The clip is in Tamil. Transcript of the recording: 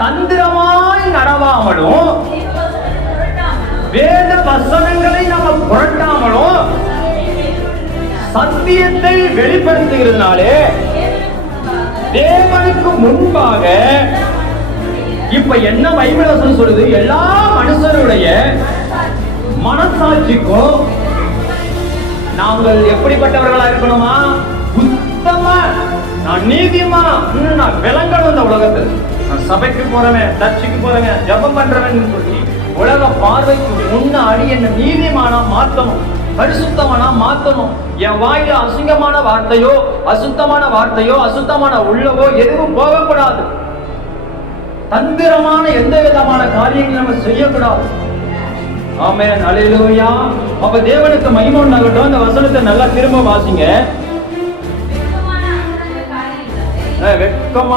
தந்திரமாய் நடவாமலும் வேத வசனங்களை நம்ம புரட்டாமலும் சத்தியத்தை வெளிப்படுத்துகிறதுனாலே தேவனுக்கு முன்பாக இப்ப என்ன பைபிள் வசனம் சொல்லுது? எல்லா மனுஷருடைய மனசாட்சிக்கும் நாங்கள் எப்படிப்பட்டவர்களா இருக்கணுமா? உத்தம, நான் நீதிமா, நான் விளங்கணும். இந்த உலகத்தில் நான் சபைக்கு போறவன், சர்ச்சுக்கு போறவன், ஜபம் பண்றவன் சொல்லி உலக பார்வைக்கு முன்னாடி என்ன நீதிமானா மாத்தணும், பரிசுத்தமானா மாத்தணும். என் வாயில அசிங்கமான வார்த்தையோ, அசுத்தமான வார்த்தையோ, அசுத்தமான உள்ளவோ எதுவும் போகக்கூடாது. தந்திரமான எந்த விதமான காரியங்களை நம்ம செய்யக்கூடாது. ஆமென், அல்லேலூயா. அப்ப தேவனுக்கு மகிமை உண்டாகட்டும். அந்த வசனத்தை நல்லா திரும்ப வாசிங்க. வெட்கமா